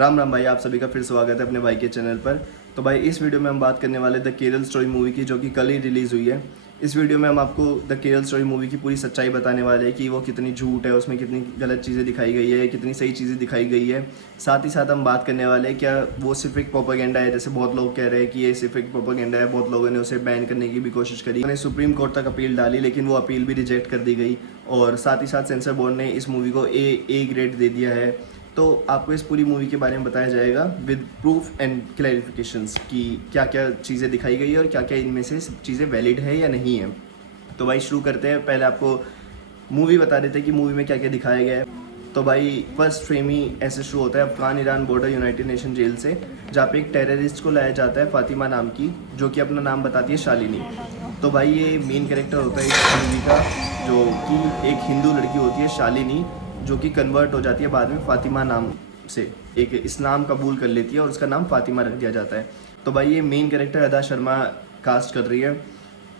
राम राम भाई, आप सभी का फिर स्वागत है अपने भाई के चैनल पर। तो भाई इस वीडियो में हम बात करने वाले द केरल स्टोरी मूवी की, जो कि कल ही रिलीज़ हुई है। इस वीडियो में हम आपको द केरल स्टोरी मूवी की पूरी सच्चाई बताने वाले हैं कि वो कितनी झूठ है, उसमें कितनी गलत चीज़ें दिखाई गई है, कितनी सही चीज़ें दिखाई गई है। साथ ही साथ हम बात करने वाले हैं क्या वो सिर्फ एक प्रोपेगेंडा है, जैसे बहुत लोग कह रहे हैं कि ये सिर्फ एक प्रोपेगेंडा है। बहुत लोगों ने उसे बैन करने की भी कोशिश करी, उन्होंने सुप्रीम कोर्ट तक अपील डाली, लेकिन वो अपील भी रिजेक्ट कर दी गई। और साथ ही साथ सेंसर बोर्ड ने इस मूवी को ए ग्रेड दे दिया है। तो आपको इस पूरी मूवी के बारे में बताया जाएगा विद प्रूफ एंड क्लैरिफिकेशंस कि क्या क्या चीज़ें दिखाई गई है और क्या क्या इनमें से चीज़ें वैलिड है या नहीं है। तो भाई शुरू करते हैं। पहले आपको मूवी बता देते हैं कि मूवी में क्या क्या दिखाया गया है। तो भाई फर्स्ट फ्रेम ही ऐसे शुरू होता है Afghan Iran border United Nation jail से, जहाँ पे एक टेररिस्ट को लाया जाता है फातिमा नाम की, जो कि अपना नाम बताती है शालिनी। तो भाई ये मेन कैरेक्टर होता है इस मूवी का, जो कि एक हिंदू लड़की होती है शालिनी, जो कि कन्वर्ट हो जाती है बाद में फातिमा नाम से, एक इस्लाम कबूल कर लेती है और उसका नाम फातिमा रख दिया जाता है। तो भाई ये मेन कैरेक्टर अदा शर्मा कास्ट कर रही है।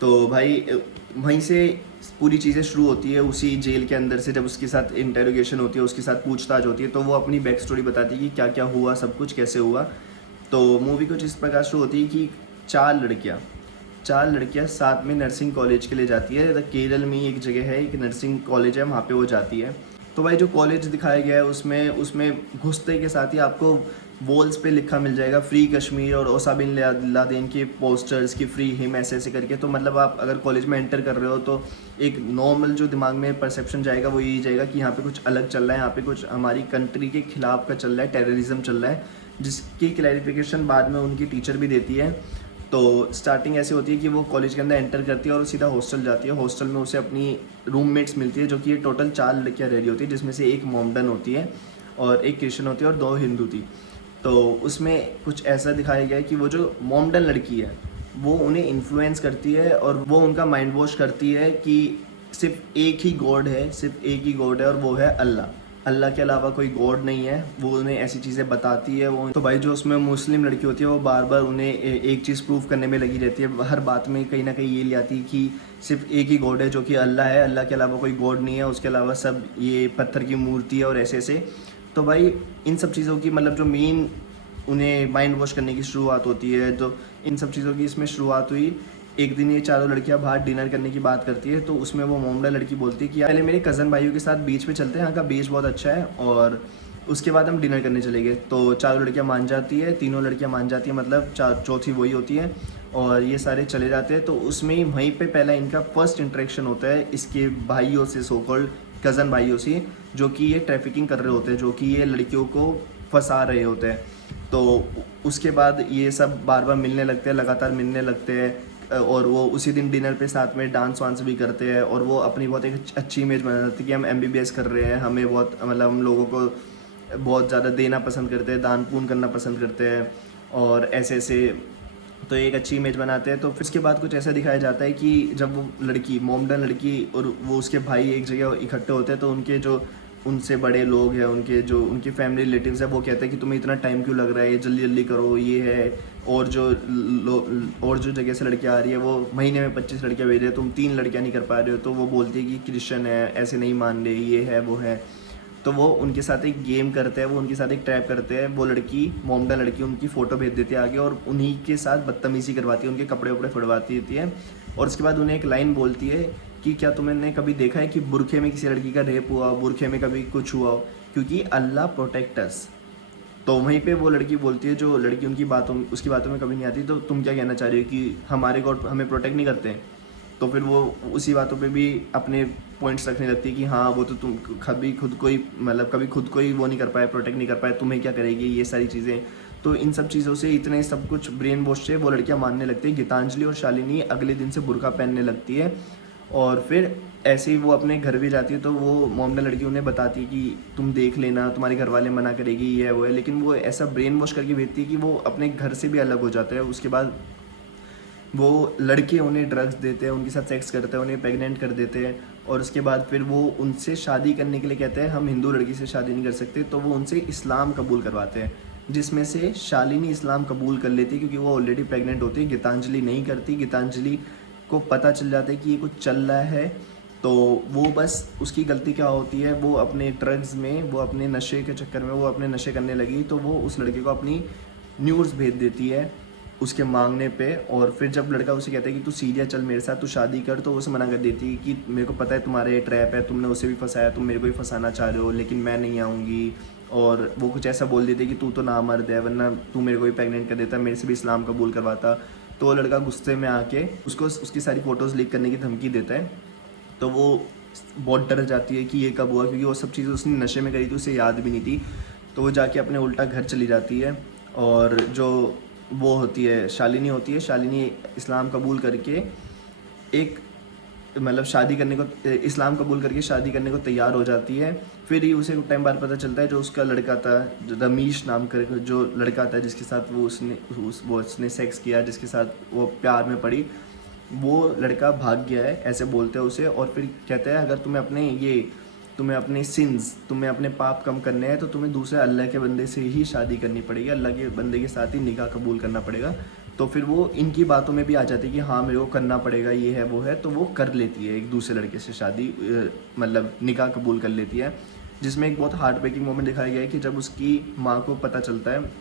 तो भाई वहीं से पूरी चीज़ें शुरू होती है, उसी जेल के अंदर से। जब उसके साथ इंटेरोगेशन होती है, उसके साथ पूछताछ होती है, तो वो अपनी बैक स्टोरी बताती है कि क्या क्या हुआ, सब कुछ कैसे हुआ। तो मूवी कुछ इस प्रकार शुरू होती है कि चार लड़कियां साथ में नर्सिंग कॉलेज के लिए जाती है। केरल में एक जगह है, एक नर्सिंग कॉलेज है, वहाँ पे वो जाती है। तो भाई जो कॉलेज दिखाया गया है उसमें उसमें घुसते के साथ ही आपको वॉल्स पे लिखा मिल जाएगा फ्री कश्मीर और ओसा बिन लादेन के पोस्टर्स की फ्री हिम, ऐसे ऐसे करके। तो मतलब आप अगर कॉलेज में एंटर कर रहे हो तो एक नॉर्मल जो दिमाग में परसेप्शन जाएगा वो यही जाएगा कि यहाँ पे कुछ अलग चल रहा है, यहाँ पे कुछ हमारी कंट्री के खिलाफ का चल रहा है, टेररिज्म चल रहा है, जिसकी क्लैरिफिकेशन बाद में उनकी टीचर भी देती है। तो स्टार्टिंग ऐसी होती है कि वो कॉलेज के अंदर एंटर करती है और सीधा हॉस्टल जाती है। हॉस्टल में उसे अपनी रूममेट्स मिलती है, जो कि ये टोटल 4 लड़कियाँ रह रही होती है, जिसमें से एक मोमडन होती है और एक क्रिश्चियन होती है और 2 हिंदू थी। तो उसमें कुछ ऐसा दिखाया गया है कि वो जो मोमडन लड़की है वो उन्हें इन्फ्लुएंस करती है और वो उनका माइंड वॉश करती है कि सिर्फ एक ही गॉड है, सिर्फ एक ही गॉड है और वो है अल्लाह। अल्लाह के अलावा कोई गॉड नहीं है। वो उन्हें ऐसी चीज़ें बताती है। वो तो भाई जो उसमें मुस्लिम लड़की होती है वो बार बार उन्हें एक चीज़ प्रूव करने में लगी रहती है। हर बात में कहीं ना कहीं ये ले आती है कि सिर्फ एक ही गॉड है, जो कि अल्लाह है, अल्लाह के अलावा कोई गॉड नहीं है, उसके अलावा सब ये पत्थर की मूर्ति है और ऐसे ऐसे। तो भाई इन सब चीज़ों की मतलब जो मेन उन्हें माइंड वॉश करने की शुरुआत होती है, तो इन सब चीज़ों की इसमें शुरुआत हुई। एक दिन ये चारों लड़कियां बाहर डिनर करने की बात करती है, तो उसमें वो मोमडा लड़की बोलती है कि पहले मेरे कज़न भाइयों के साथ बीच पे चलते हैं, यहाँ का बीच बहुत अच्छा है, और उसके बाद हम डिनर करने चलेंगे। तो चारों लड़कियां मान जाती है, तीनों लड़कियां मान जाती हैं, मतलब चौथी वही होती है, और ये सारे चले जाते हैं। तो उसमें ही वहीं पे पहला इनका फर्स्ट इंटरेक्शन होता है इसके भाइयों से, सो कॉल्ड कज़न भाइयों से, जो कि ये ट्रैफिकिंग कर रहे होते हैं, जो कि ये लड़कियों को फंसा रहे होते हैं। तो उसके बाद ये सब बार बार मिलने लगते हैं, लगातार मिलने लगते हैं, और वो उसी दिन डिनर पे साथ में डांस वांस भी करते हैं, और वो अपनी बहुत एक अच्छी इमेज बनाते हैं कि हम MBBS कर रहे हैं, हमें बहुत मतलब हम लोगों को बहुत ज़्यादा देना पसंद करते हैं, दान पुण्य करना पसंद करते हैं, और ऐसे ऐसे। तो एक अच्छी इमेज बनाते हैं। तो फिर उसके बाद कुछ ऐसा दिखाया जाता है कि जब वो लड़की मोमडन लड़की और वो उसके भाई एक जगह इकट्ठे होते हैं, तो उनके जो उनसे बड़े लोग हैं, उनके जो उनकी फैमिली रिलेटिव्स है, वो कहते हैं कि तुम्हें इतना टाइम क्यों लग रहा है, जल्दी जल्दी करो, ये है। और जो जगह से लड़कियाँ आ रही है वो महीने में 25 लड़कियाँ भेज रहे हैं, तुम 3 लड़कियाँ नहीं कर पा रहे हो। तो वो बोलती है कि क्रिश्चियन है, ऐसे नहीं मान रहे, ये है वो है। तो वो उनके साथ एक गेम करते हैं, वो उनके साथ एक ट्रैप करते हैं। वो लड़की मोमडा लड़की उनकी फ़ोटो भेज देती है आगे, और उन्हीं के साथ बदतमीज़ी करवाती है, उनके कपड़े वपड़े फुड़वाती रहती है। और उसके बाद उन्हें एक लाइन बोलती है कि क्या तुमने कभी देखा है कि बुरखे में किसी लड़की का रेप हुआ, बुरखे में कभी कुछ हुआ हो, क्योंकि अल्लाह प्रोटेक्ट अस। तो वहीं पे वो लड़की बोलती है, जो लड़की उसकी बातों में कभी नहीं आती, तो तुम क्या कहना चाह रही हो कि हमारे गॉड हमें प्रोटेक्ट नहीं करते हैं? तो फिर वो उसी बातों पे भी अपने पॉइंट्स रखने लगती है कि हाँ वो तो तुम कभी खुद को ही वो नहीं कर पाए, प्रोटेक्ट नहीं कर पाए, तुम्हें क्या करेगी, ये सारी चीज़ें। तो इन सब चीज़ों से इतने सब कुछ ब्रेन वॉश से वो लड़कियाँ मानने लगती है। गीतांजलि और शालिनी अगले दिन से बुर्का पहनने लगती है, और फिर ऐसे ही वो अपने घर भी जाती है। तो वो मोमडन लड़की उन्हें बताती है कि तुम देख लेना, तुम्हारे घर वाले मना करेगी, ये है वो है। लेकिन वो ऐसा ब्रेन वॉश करके भेजती है कि वो अपने घर से भी अलग हो जाता है। उसके बाद वो लड़के उन्हें ड्रग्स देते हैं, उनके साथ सेक्स करते हैं, उन्हें प्रेग्नेंट कर देते हैं, और उसके बाद फिर वो उनसे शादी करने के लिए कहते हैं हम हिंदू लड़की से शादी नहीं कर सकते। तो वो उनसे इस्लाम कबूल करवाते हैं, जिसमें से शालिनी इस्लाम कबूल कर लेती है, क्योंकि वो ऑलरेडी प्रेग्नेंट होती है। गीतांजलि नहीं करती। गीतांजलि को पता चल जाता है कि ये कुछ चल रहा है, तो वो बस उसकी गलती क्या होती है, वो अपने ड्रग्स में, वो अपने नशे के चक्कर में वो अपने नशे करने लगी, तो वो उस लड़के को अपनी न्यूज़ भेज देती है उसके मांगने पे। और फिर जब लड़का उसे कहता है कि तू सीरिया चल मेरे साथ, तू शादी कर, तो वो उसे मना कर देती है कि मेरे को पता है तुम्हारा ये ट्रैप है, तुमने उसे भी फंसाया, तुम मेरे को भी फंसाना चाह रहे हो, लेकिन मैं नहीं आऊँगी। और वो कुछ ऐसा बोल देती है कि तू तो ना मर्द है, वरना तू मेरे को भी प्रेग्नेंट कर देता, मेरे से भी इस्लाम कबूल करवाता। तो वो लड़का गुस्से में आके उसको उसकी सारी फ़ोटोज़ लीक करने की धमकी देता है। तो वो बहुत डर जाती है कि ये कब हुआ, क्योंकि वो सब चीज़ें उसने नशे में करी थी, उसे याद भी नहीं थी। तो वो जाके अपने उल्टा घर चली जाती है। और जो वो होती है शालिनी होती है, शालिनी इस्लाम कबूल करके एक मतलब शादी करने को, इस्लाम कबूल करके शादी करने को तैयार हो जाती है। फिर ही उसे टाइम बाद पता चलता है जो उसका लड़का था, जो रमीश नाम कर जो लड़का था जिसके साथ वो उसने सेक्स किया, जिसके साथ वो प्यार में पड़ी, वो लड़का भाग गया है, ऐसे बोलते हैं उसे। और फिर कहते हैं अगर तुम्हें अपने सिंस, तुम्हें अपने पाप कम करने हैं, तो तुम्हें दूसरे अल्लाह के बंदे से ही शादी करनी पड़ेगी, अल्लाह के बंदे के साथ ही निकाह कबूल करना पड़ेगा। तो फिर वो इनकी बातों में भी आ जाती है कि हाँ मेरे को करना पड़ेगा, ये है वो है। तो वो कर लेती है एक दूसरे लड़के से शादी, मतलब निकाह कबूल कर लेती है। जिसमें एक बहुत हार्ट ब्रेकिंग मोमेंट दिखाया गया है कि जब उसकी माँ को पता चलता है,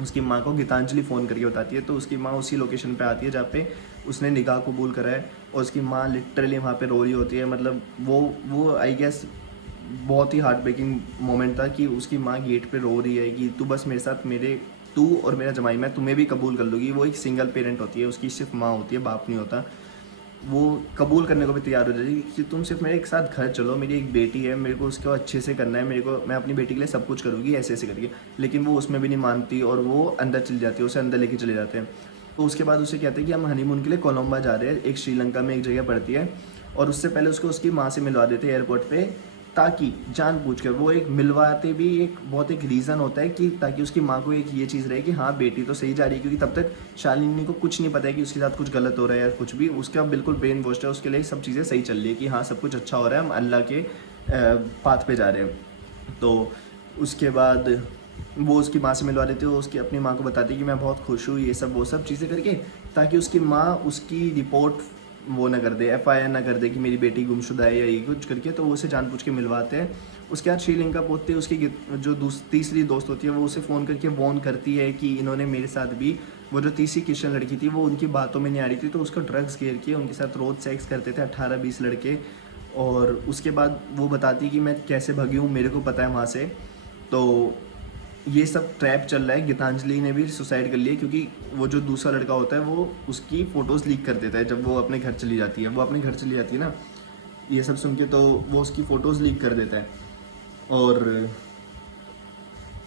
उसकी माँ को गीतांजलि फ़ोन करके बताती है, तो उसकी माँ उसी लोकेशन पे आती है जहाँ पे उसने निकाह कबूल करा है। और उसकी माँ लिटरली वहाँ पे रो रही होती है। मतलब वो आई गेस बहुत ही हार्ट ब्रेकिंग मोमेंट था कि उसकी माँ गेट पे रो रही है कि तू बस मेरे साथ, तू और मेरा जमाई, मैं तुम्हें भी कबूल कर लूँगी। वो एक सिंगल पेरेंट होती है, उसकी सिर्फ माँ होती है, बाप नहीं होता। वो कबूल करने को भी तैयार हो जाती है कि तुम सिर्फ मेरे एक साथ घर चलो, मेरी एक बेटी है, मेरे को उसको अच्छे से करना है, मैं अपनी बेटी के लिए सब कुछ करूँगी, ऐसे ऐसे करके। लेकिन वो उसमें भी नहीं मानती और वो अंदर चली जाती है, उसे अंदर लेके चले जाते हैं। तो उसके बाद उसे कहते हैं कि हम हनीमून के लिए कोलंबा जा रहे हैं, एक श्रीलंका में एक जगह पड़ती है। और उससे पहले उसको उसकी माँ से मिलवा देते हैं एयरपोर्ट पे, ताकि जानबूझकर वो एक मिलवाते भी, एक बहुत एक रीज़न होता है कि ताकि उसकी माँ को एक ये चीज़ रहे कि हाँ बेटी तो सही जा रही है। क्योंकि तब तक शालिनी को कुछ नहीं पता है कि उसके साथ कुछ गलत हो रहा है या कुछ भी, उसका बिल्कुल ब्रेन वॉश है, उसके लिए सब चीज़ें सही चल रही है कि हाँ सब कुछ अच्छा हो रहा है, हम अल्लाह के पाथ पे जा रहे हैं। तो उसके बाद वो उसकी माँ से मिलवा देते हो, उसकी अपनी माँ को बताती है कि मैं बहुत खुश हूँ, ये सब वो सब चीज़ें करके, ताकि उसकी माँ उसकी रिपोर्ट वो ना कर दे, एफआईआर ना कर दे कि मेरी बेटी गुमशुदा है या ये कुछ करके। तो वो उसे जानबूझ के मिलवाते हैं। उसके बाद श्रीलंका पहुंचते हैं, उसकी जो तीसरी दोस्त होती है वो उसे फ़ोन करके वॉर्न करती है कि इन्होंने मेरे साथ भी, वो जो तीसरी क्रिश्चियन लड़की थी वो उनकी बातों में नहीं आ रही थी, तो उसको ड्रग्स घेर के उनके साथ रोज़ सेक्स करते थे 18-20 लड़के। और उसके बाद वो बताती कि मैं कैसे भगी हूँ, मेरे को पता है वहाँ से। तो ये सब ट्रैप चल रहा है। गीतांजलि ने भी सुसाइड कर लिया क्योंकि वो जो दूसरा लड़का होता है वो उसकी फ़ोटोज़ लीक कर देता है जब वो अपने घर चली जाती है। वो अपने घर चली जाती है ना, ये सब सुन के, तो वो उसकी फ़ोटोज़ लीक कर देता है। और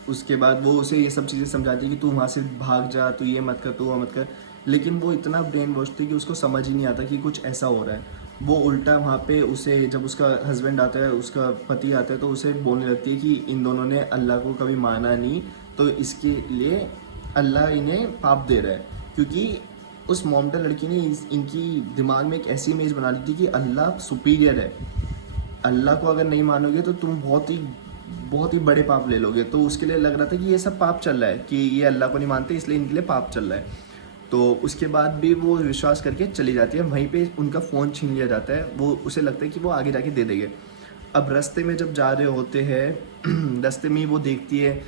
उसके बाद वो उसे ये सब चीज़ें समझाती है कि तू वहाँ से भाग जा, तू ये मत कर, तू वो मत कर। लेकिन वो इतना ब्रेन वॉश थी कि उसको समझ ही नहीं आता कि कुछ ऐसा हो रहा है। वो उल्टा वहाँ पे उसे, जब उसका हस्बैंड आता है, उसका पति आता है, तो उसे बोलने लगती है कि इन दोनों ने अल्लाह को कभी माना नहीं, तो इसके लिए अल्लाह इन्हें पाप दे रहा है। क्योंकि उस मोमडन लड़की ने इनकी दिमाग में एक ऐसी इमेज बना ली थी कि अल्लाह सुपीरियर है, अल्लाह को अगर नहीं मानोगे तो तुम बहुत ही बड़े पाप ले लोगे। तो उसके लिए लग रहा था कि ये सब पाप चल रहा है, कि ये अल्लाह को नहीं मानते इसलिए इनके लिए पाप चल रहा है। तो उसके बाद भी वो विश्वास करके चली जाती है। वहीं पे उनका फ़ोन छीन लिया जाता है। वो उसे लगता है कि वो आगे जाके दे देंगे। अब रास्ते में जब जा रहे होते हैं रास्ते में ही वो देखती है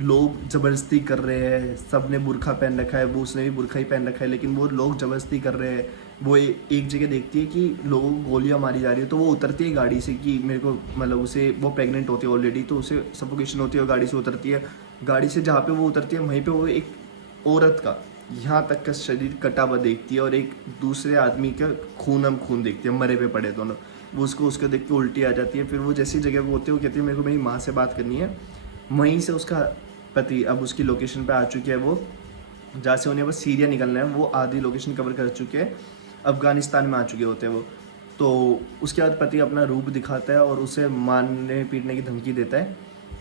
लोग ज़बरदस्ती कर रहे हैं, सब ने बुर्खा पहन रखा है, वो उसने भी बुर्खा ही पहन रखा है, लेकिन वो लोग ज़बरदस्ती कर रहे हैं। वो एक जगह देखती है कि लोगों को गोलियां मारी जा रही है, तो वो उतरती है गाड़ी से कि मेरे को, मतलब उसे, वो प्रेग्नेंट होती है ऑलरेडी, तो उसे सफोकेशन होती है और गाड़ी से उतरती है। गाड़ी से जहाँ पे वो उतरती है वहीं पे वो एक औरत का यहाँ तक का शरीर कटा हुआ देखती है और एक दूसरे आदमी का खूनम खून देखती है, मरे पे पड़े दोनों। वो उसको देख के उल्टी आ जाती है। फिर वो जैसी जगह वो होती है, वो कहती है मेरे को मेरी माँ से बात करनी है। वहीं से उसका पति अब उसकी लोकेशन पे आ चुके हैं, वो जहाँ से उन्हें बस सीरिया निकलना है, वो आधी लोकेशन कवर कर चुके हैं, अफ़गानिस्तान में आ चुके होते हैं वो। तो उसके बाद पति अपना रूप दिखाता है और उसे मारने पीटने की धमकी देता है।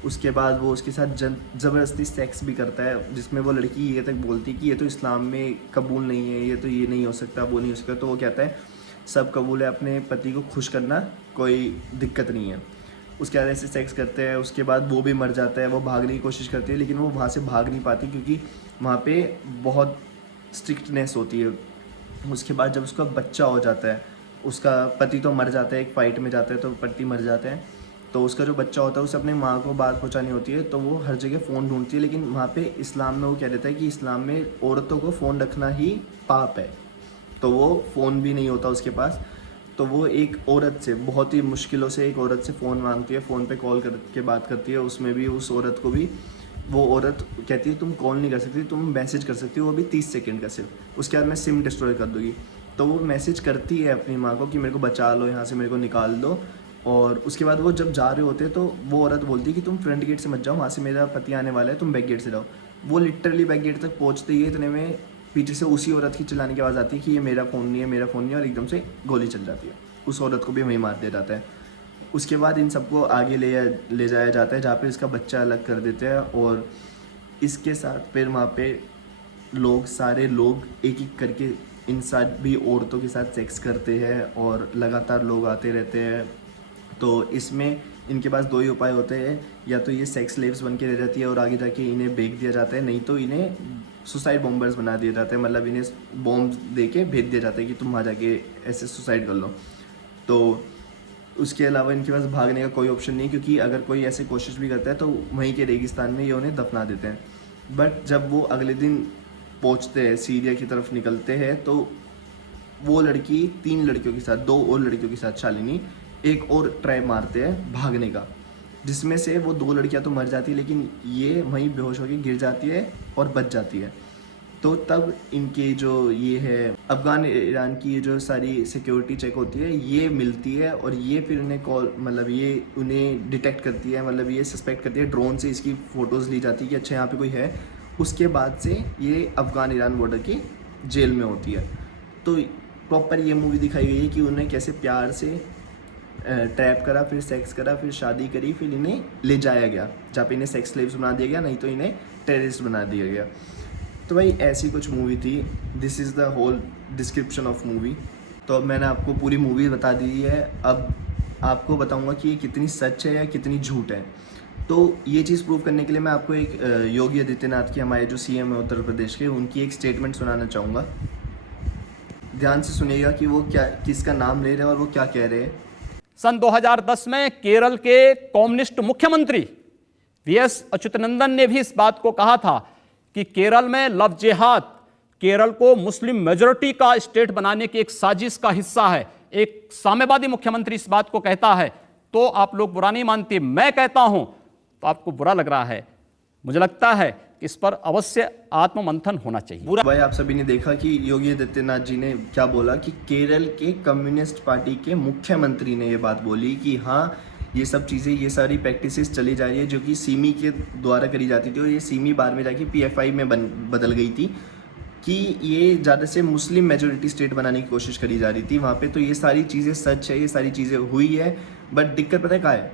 उसके बाद वो उसके साथ ज़बरदस्ती सेक्स भी करता है, जिसमें वो लड़की ये तक बोलती है कि ये तो इस्लाम में कबूल नहीं है, ये तो ये नहीं हो सकता, वो नहीं हो सकता। तो वो कहता है सब कबूल है, अपने पति को खुश करना कोई दिक्कत नहीं है। उसके बाद ऐसे सेक्स करते हैं। उसके बाद वो भी मर जाता है। वो भागने की कोशिश करती है लेकिन वो वहाँ से भाग नहीं पाती क्योंकि वहाँ पे बहुत स्ट्रिक्टनेस होती है। उसके बाद जब उसका बच्चा हो जाता है उसका पति तो मर जाता है, एक फ़ाइट में जाता है तो पति मर जाते हैं, तो उसका जो बच्चा होता है उसे अपनी माँ को बात पहुँचानी होती है, तो वो हर जगह फ़ोन ढूंढती है। लेकिन वहाँ पे इस्लाम में वो कह देता है कि इस्लाम में औरतों को फ़ोन रखना ही पाप है, तो वो फ़ोन भी नहीं होता उसके पास। तो वो एक औरत से बहुत ही मुश्किलों से एक औरत से फ़ोन मांगती है, फ़ोन पे कॉल करके बात करती है। उसमें भी उस औरत को भी वो औरत कहती है तुम कॉल नहीं कर सकती, तुम मैसेज कर सकती हो, वो भी 30 सेकंड का सिर्फ, उसके बाद मैं सिम डिस्ट्रॉय कर दूँगी। तो वो मैसेज करती है अपनी माँ को कि मेरे को बचा लो यहाँ से, मेरे को निकाल दो। और उसके बाद वो जब जा रहे होते हैं तो वो औरत बोलती है कि तुम फ्रंट गेट से मत जाओ, वहाँ से मेरा पति आने वाला है, तुम बैक गेट से जाओ। वो लिटरली बैक गेट तक पहुँचते ही इतने में पीछे से उसी औरत की चिल्लाने की आवाज़ आती है कि ये मेरा फ़ोन नहीं है, मेरा फ़ोन नहीं है, और एकदम से गोली चल जाती है। उस औरत को भी वहीं मार दिया जाता है। उसके बाद इन सबको आगे ले जाया जाता है जहाँ पे इसका बच्चा अलग कर देते हैं, और इसके साथ फिर वहाँ पे सारे लोग एक एक करके इन सभी औरतों के साथ सेक्स करते हैं, और लगातार लोग आते रहते हैं। तो इसमें इनके पास दो ही उपाय होते हैं, या तो ये सेक्स स्लेव्स बन के रह जाती है और आगे जाके इन्हें बेच दिया जाता है, नहीं तो इन्हें सुसाइड बॉम्बर्स बना दिया जाता है, मतलब इन्हें बॉम्ब दे के भेज दिया जाता है कि तुम वहाँ जाके ऐसे सुसाइड कर लो। तो उसके अलावा इनके पास भागने का कोई ऑप्शन नहीं, क्योंकि अगर कोई ऐसे कोशिश भी करता है तो वहीं के रेगिस्तान में ये उन्हें दफना देते हैं। बट जब वो अगले दिन पहुँचते हैं, सीरिया की तरफ निकलते हैं, तो वो लड़की 3 लड़कियों के साथ, 2 और लड़कियों के साथ, शालिनी, एक और ट्राई मारते हैं भागने का, जिसमें से वो 2 लड़कियां तो मर जाती है, लेकिन ये वहीं बेहोश होकर गिर जाती है और बच जाती है। तो तब इनके जो ये है अफ़गान ईरान की ये जो सारी सिक्योरिटी चेक होती है ये मिलती है, और ये फिर उन्हें कॉल, मतलब ये उन्हें डिटेक्ट करती है, मतलब ये सस्पेक्ट करती है, ड्रोन से इसकी फ़ोटोज़ ली जाती है कि अच्छा यहाँ पे कोई है। उसके बाद से ये अफ़गान ईरान बॉर्डर की जेल में होती है। तो प्रॉपर ये मूवी दिखाई गई है कि उन्हें कैसे प्यार से ट्रैप करा, फिर सेक्स करा, फिर शादी करी, फिर इन्हें ले जाया गया जहाँ पे इन्हें सेक्स स्लेव्स बना दिया गया, नहीं तो इन्हें टेररिस्ट बना दिया गया। तो भाई ऐसी कुछ मूवी थी। This is the whole description of movie. तो अब मैंने आपको पूरी मूवी बता दी है, अब आपको बताऊंगा कि ये कितनी सच है या कितनी झूठ है। तो ये चीज़ प्रूव करने के लिए मैं आपको एक योगी आदित्यनाथ की, हमारे जो सीएम है उत्तर प्रदेश के, उनकी एक स्टेटमेंट सुनाना चाहूँगा। ध्यान से सुनिएगा कि वो क्या, किसका नाम ले रहे हैं और वो क्या कह रहे हैं। सन 2010 में केरल के कम्युनिस्ट मुख्यमंत्री वीएस अच्युतानंदन ने भी इस बात को कहा था कि केरल में लव जिहाद केरल को मुस्लिम मेजॉरिटी का स्टेट बनाने की एक साजिश का हिस्सा है। एक साम्यवादी मुख्यमंत्री इस बात को कहता है तो आप लोग बुरा नहीं मानते, मैं कहता हूं तो आपको बुरा लग रहा है। मुझे लगता है कि इस पर अवश्य आत्ममंथन होना चाहिए। भाई आप सभी ने देखा कि योगी आदित्यनाथ जी ने क्या बोला, कि केरल के कम्युनिस्ट पार्टी के मुख्यमंत्री ने ये बात बोली कि हाँ ये सब चीज़ें, ये सारी प्रैक्टिसेस चली जा रही है जो कि सीमी के द्वारा करी जाती थी, और ये सीमी बाद में जाके पीएफआई में बदल गई थी, कि ये ज़्यादा से मुस्लिम मेजोरिटी स्टेट बनाने की कोशिश करी जा रही थी वहाँ पे। तो ये सारी चीज़ें सच है, ये सारी चीज़ें हुई है। बट दिक्कत पता है क्या है,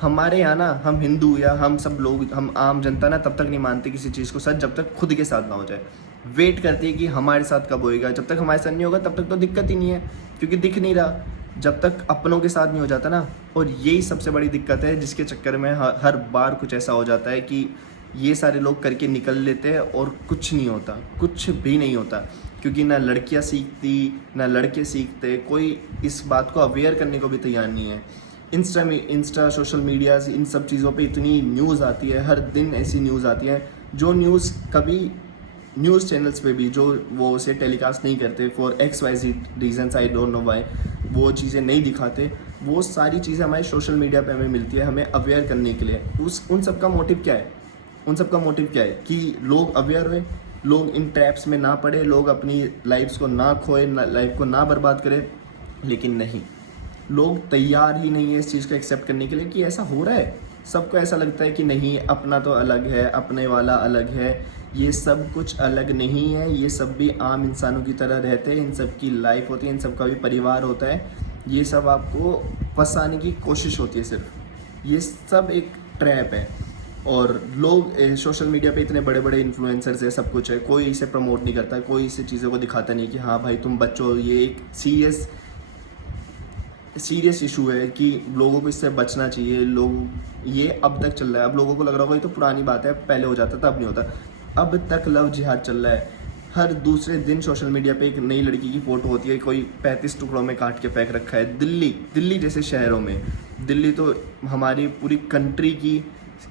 हमारे यहाँ ना, हम हिंदू या हम सब लोग, हम आम जनता ना तब तक नहीं मानते किसी चीज़ को सच जब तक खुद के साथ ना हो जाए। वेट करती है कि हमारे साथ कब होएगा, जब तक हमारे साथ नहीं होगा तब तक तो दिक्कत ही नहीं है, क्योंकि दिख नहीं रहा। जब तक अपनों के साथ नहीं हो जाता ना, और यही सबसे बड़ी दिक्कत है जिसके चक्कर में हर बार कुछ ऐसा हो जाता है कि ये सारे लोग करके निकल लेते हैं और कुछ नहीं होता, कुछ भी नहीं होता, क्योंकि ना लड़कियां सीखती ना लड़के सीखते, कोई इस बात को अवेयर करने को भी तैयार नहीं है। इंस्टा सोशल मीडिया, इन सब चीज़ों पे इतनी न्यूज़ आती है, हर दिन ऐसी न्यूज़ आती है जो न्यूज़ कभी न्यूज़ चैनल्स पे भी जो वो उसे टेलीकास्ट नहीं करते for XYZ reasons, I don't know why, वो चीज़ें नहीं दिखाते। वो सारी चीज़ें हमारे सोशल मीडिया पे हमें मिलती है, हमें अवेयर करने के लिए। उन सब का मोटिव क्या है? उन सब का मोटिव क्या है? कि लोग अवेयर हुए, लोग इन ट्रैप्स में ना पड़े, लोग अपनी लाइफ्स को ना खोए, लाइफ को ना बर्बाद करें। लेकिन नहीं, लोग तैयार ही नहीं है इस चीज़ को एक्सेप्ट करने के लिए कि ऐसा हो रहा है। सबको ऐसा लगता है कि नहीं, अपना तो अलग है, अपने वाला अलग है, ये सब कुछ अलग नहीं है, ये सब भी आम इंसानों की तरह रहते हैं, इन सब की लाइफ होती है, इन सब का भी परिवार होता है। ये सब आपको फंसाने की कोशिश होती है सिर्फ, ये सब एक ट्रैप है। और लोग सोशल मीडिया पे इतने बड़े बड़े इन्फ्लुएंसर्स है, सब कुछ है, कोई इसे प्रमोट नहीं करता, कोई इसे चीज़ों को दिखाता नहीं कि हाँ भाई तुम बच्चों, ये एक सीरियस इशू है कि लोगों को इससे बचना चाहिए। लोग, ये अब तक चल रहा है, अब लोगों को लग रहा होगा ये तो पुरानी बात है, पहले हो जाता था, अब नहीं होता। अब तक लव जिहाद चल रहा है, हर दूसरे दिन सोशल मीडिया पे एक नई लड़की की फ़ोटो होती है, कोई 35 टुकड़ों में काट के फेंक रखा है। दिल्ली जैसे शहरों में, दिल्ली तो हमारी पूरी कंट्री की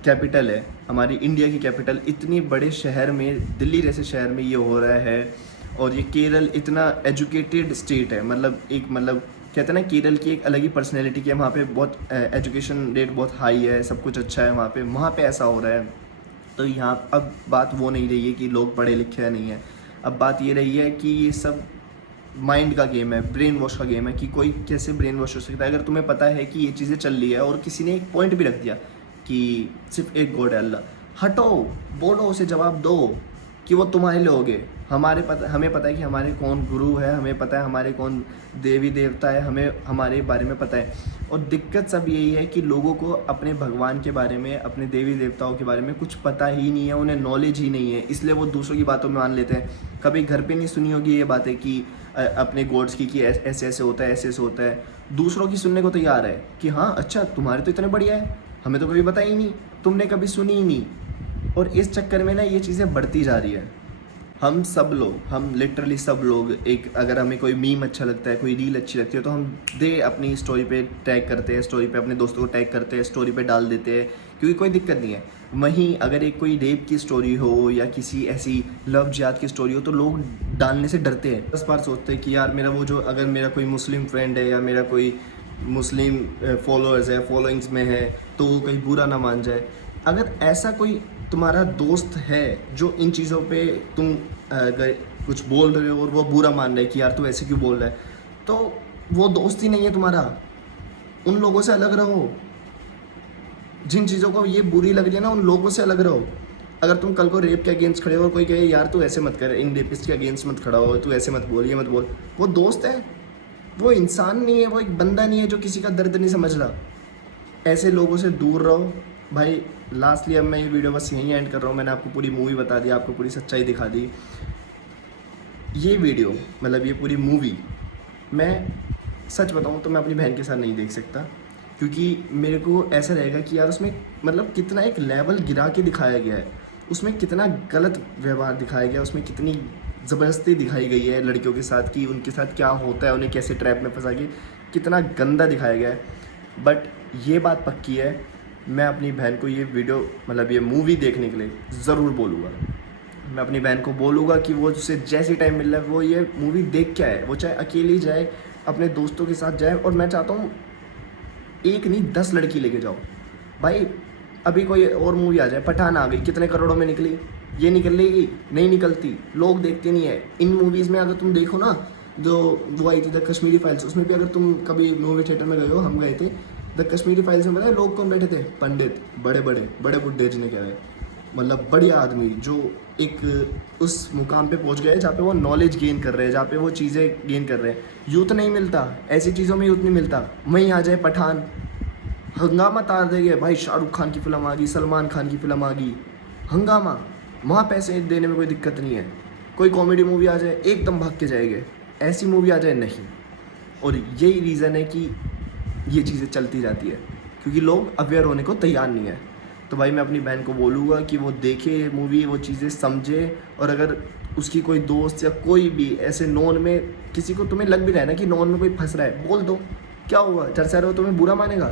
कैपिटल है, हमारी इंडिया की कैपिटल, इतनी बड़े शहर में, दिल्ली जैसे शहर में ये हो रहा है। और ये केरल इतना एजुकेटेड स्टेट है, मतलब कहते हैं ना, केरल की एक अलग ही पर्सनैलिटी की है। वहाँ पे बहुत एजुकेशन रेट बहुत हाई है, सब कुछ अच्छा है वहाँ पे ऐसा हो रहा है। तो यहाँ अब बात वो नहीं रही है कि लोग पढ़े लिखे हैं नहीं है, अब बात ये रही है कि ये सब माइंड का गेम है, ब्रेन वॉश का गेम है कि कोई कैसे ब्रेन वॉश हो सकता है। अगर तुम्हें पता है कि ये चीज़ें चल रही है और किसी ने एक पॉइंट भी रख दिया कि सिर्फ एक गॉड है अल्लाह, हटो, बोलो, उसे जवाब दो कि वो तुम्हारे लोग हैं। हमें पता है कि हमारे कौन गुरु है, हमें पता है हमारे कौन देवी देवता है, हमें हमारे बारे में पता है। और दिक्कत सब यही है कि लोगों को अपने भगवान के बारे में, अपने देवी देवताओं के बारे में कुछ पता ही नहीं है, उन्हें नॉलेज ही नहीं है, इसलिए वो दूसरों की बातों में मान लेते हैं। कभी घर पे नहीं सुनी होगी ये बातें कि अपने गॉड्स की कि ऐसे ऐसे होता है, ऐसे ऐसे होता है। दूसरों की सुनने को तैयार है कि हाँ अच्छा, तुम्हारे तो इतने बढ़िया है, हमें तो कभी पता ही नहीं, तुमने कभी सुनी ही नहीं। और इस चक्कर में ना ये चीज़ें बढ़ती जा रही है। हम लिटरली सब लोग, एक अगर हमें कोई मीम अच्छा लगता है, कोई रील अच्छी लगती है, तो हम अपनी स्टोरी पे टैग करते हैं, स्टोरी पे अपने दोस्तों को टैग करते हैं, स्टोरी पे डाल देते हैं, क्योंकि कोई दिक्कत नहीं है। वहीं अगर एक कोई रेप की स्टोरी हो या किसी ऐसी लव जिहाद की स्टोरी हो तो लोग डालने से डरते हैं। 10 बार सोचते हैं कि यार अगर मेरा कोई मुस्लिम फ्रेंड है या मेरा कोई मुस्लिम फॉलोअर्स है, फॉलोइंग्स में है, तो वो कहीं बुरा ना मान जाए। अगर ऐसा कोई तुम्हारा दोस्त है जो इन चीज़ों पे तुम अगर कुछ बोल रहे हो और वो बुरा मान रहा है कि यार तू ऐसे क्यों बोल रहा है, तो वो दोस्त ही नहीं है तुम्हारा। उन लोगों से अलग रहो, जिन चीज़ों को ये बुरी लग रही है ना, उन लोगों से अलग रहो। अगर तुम कल को रेप के अगेंस्ट खड़े हो और कोई कहे यार तू ऐसे मत कर, इन रेपिस्ट के अगेंस्ट मत खड़ा हो, तू ऐसे मत बोल, ये मत बोल, वो दोस्त है, वो इंसान नहीं है, वो एक बंदा नहीं है जो किसी का दर्द नहीं समझ रहा। ऐसे लोगों से दूर रहो भाई। लास्टली अब मैं ये वीडियो बस यहीं एंड कर रहा हूँ। मैंने आपको पूरी मूवी बता दी, आपको पूरी सच्चाई दिखा दी। ये वीडियो मतलब ये पूरी मूवी मैं सच बताऊँ तो मैं अपनी बहन के साथ नहीं देख सकता, क्योंकि मेरे को ऐसा रहेगा कि यार उसमें मतलब कितना एक लेवल गिरा के दिखाया गया है, उसमें कितना गलत व्यवहार दिखाया गया है, उसमें कितनी ज़बरदस्ती दिखाई गई है लड़कियों के साथ कि उनके साथ क्या होता है, उन्हें कैसे ट्रैप में फंसा के कितना गंदा दिखाया गया है। बट ये बात पक्की है, मैं अपनी बहन को ये वीडियो मतलब ये मूवी देखने के लिए ज़रूर बोलूँगा। मैं अपनी बहन को बोलूँगा कि वो उससे जैसे टाइम मिल रहा है वो ये मूवी देख के आए, वो चाहे अकेली जाए, अपने दोस्तों के साथ जाए। और मैं चाहता हूँ एक नहीं 10 लड़की लेके जाओ भाई। अभी कोई और मूवी आ जाए, पठान आ गई, कितने करोड़ों में निकली, ये निकल लेगी? नहीं निकलती, लोग देखते नहीं है। इन मूवीज़ में अगर तुम देखो ना, जो वो आई थी द कश्मीरी फाइल्स, उसमें भी अगर तुम कभी मूवी थिएटर में गए हो, हम गए थे द कश्मीरी फाइल्स में, पता है लोग कौन बैठे थे? पंडित, बड़े बुड्ढे जिन्हें कह रहे, मतलब बढ़िया आदमी जो एक उस मुकाम पे पहुंच गए जहाँ पे वो नॉलेज गेन कर रहे हैं, जहाँ पे वो चीज़ें गेन कर रहे हैं। यूथ नहीं मिलता, ऐसी चीज़ों में यूथ नहीं मिलता। वहीं आ जाए पठान, हंगामा तार देंगे भाई। शाहरुख खान की फिल्म आ गई, सलमान खान की फिल्म आ गई, हंगामा। वहाँ पैसे देने में कोई दिक्कत नहीं है। कोई कॉमेडी मूवी आ जाए एकदम भाग के जाएंगे, ऐसी मूवी आ जाए नहीं। और यही रीज़न है कि ये चीज़ें चलती जाती है, क्योंकि लोग अवेयर होने को तैयार नहीं है। तो भाई मैं अपनी बहन को बोलूँगा कि वो देखे मूवी, वो चीज़ें समझे। और अगर उसकी कोई दोस्त या कोई भी ऐसे नॉन में किसी को तुम्हें लग भी रहा है ना कि नॉन में कोई फंस रहा है, बोल दो, क्या हुआ? चर्चा रहे हो, तुम्हें बुरा मानेगा,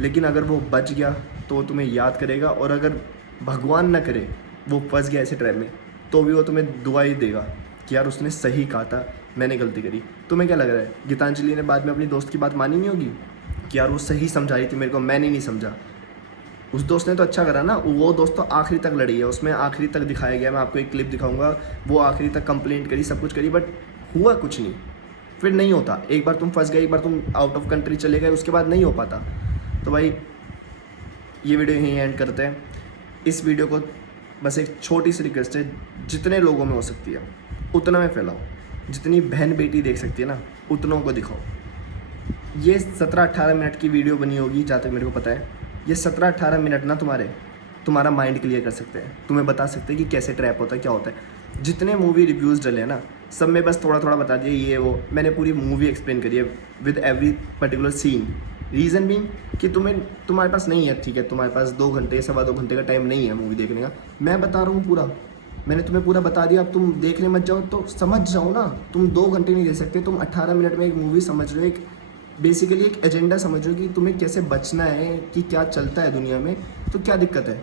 लेकिन अगर वो बच गया तो वो तुम्हें याद करेगा। और अगर भगवान ना करे वो फंस गया ऐसे ट्रैप में, तो भी वो तुम्हें दुआ ही देगा कि यार उसने सही कहा था, मैंने गलती करी। तुम्हें क्या लग रहा है, गीतांजलि ने बाद में अपनी दोस्त की बात मानी नहीं होगी कि यार वो सही समझा रही थी मेरे को, मैंने नहीं समझा। उस दोस्त ने तो अच्छा करा ना, वो दोस्त तो आखिरी तक लड़ी है, उसमें आखिरी तक दिखाया गया। मैं आपको एक क्लिप दिखाऊंगा, वो आखिरी तक कंप्लेंट करी, सब कुछ करी, बट हुआ कुछ नहीं। फिर नहीं होता, एक बार तुम फंस गए, एक बार तुम आउट ऑफ कंट्री चले गए, उसके बाद नहीं हो पाता। तो भाई ये वीडियो यहीं एंड करते हैं। इस वीडियो को बस एक छोटी सी रिक्वेस्ट है, जितने लोगों में हो सकती है उतना में फैलाओ, जितनी बहन बेटी देख सकती है ना उतनों को दिखाओ। ये 17-18 मिनट की वीडियो बनी होगी जहाँ तक मेरे को पता है। ये 17-18 मिनट ना तुम्हारा माइंड क्लियर कर सकते हैं, तुम्हें बता सकते हैं कि कैसे ट्रैप होता है, क्या होता है। जितने मूवी रिव्यूज़ डले हैं ना, सब में बस थोड़ा थोड़ा बता दिया ये वो, मैंने पूरी मूवी एक्सप्लेन करी है with every particular scene. Reason भी कि तुम्हारे पास नहीं है, ठीक है, तुम्हारे पास 2 घंटे 2.25 घंटे का टाइम नहीं है मूवी देखने का। मैं बता रहा हूँ पूरा, मैंने तुम्हें पूरा बता दिया, अब तुम देखने मत जाओ तो समझ जाओ ना। तुम 2 घंटे नहीं दे सकते, तुम 18 मिनट में एक मूवी समझ रहे हो, एक बेसिकली एक एजेंडा समझ रहे हो कि तुम्हें कैसे बचना है, कि क्या चलता है दुनिया में, तो क्या दिक्कत है।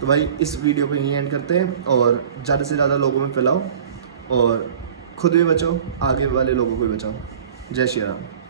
तो भाई इस वीडियो को यहीं एंड करते हैं और ज़्यादा से ज़्यादा लोगों में फैलाओ और खुद भी बचो, आगे वाले लोगों को भी बचाओ। जय श्री राम।